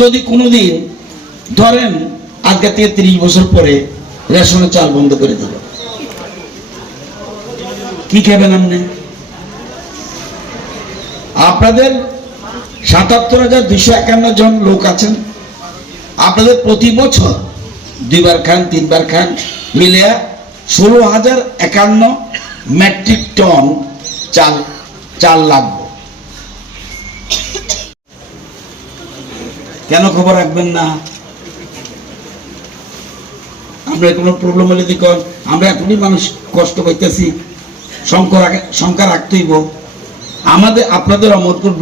যদি কোনোদিন ধরেন আজকে থেকে 30 বছর পরে রেশনের চাল বন্ধ করে দিল, কি খাবেন আপনি? আপনাদের ৭৭,২৫১ জন লোক আছেন, আপনাদের প্রতি বছর 2বার খান 3বার খান মিলে ১৬,০৫১ মেট্রিক টন চাল লাগবে। কেন খবর রাখবেন না? আমরা কোনো প্রবলেম হলে দেখুন, আমরা এখনই মানুষ কষ্ট পাইতেছি, সংখ্যা রাখতেইব। আমাদের আপনাদের অমরপুর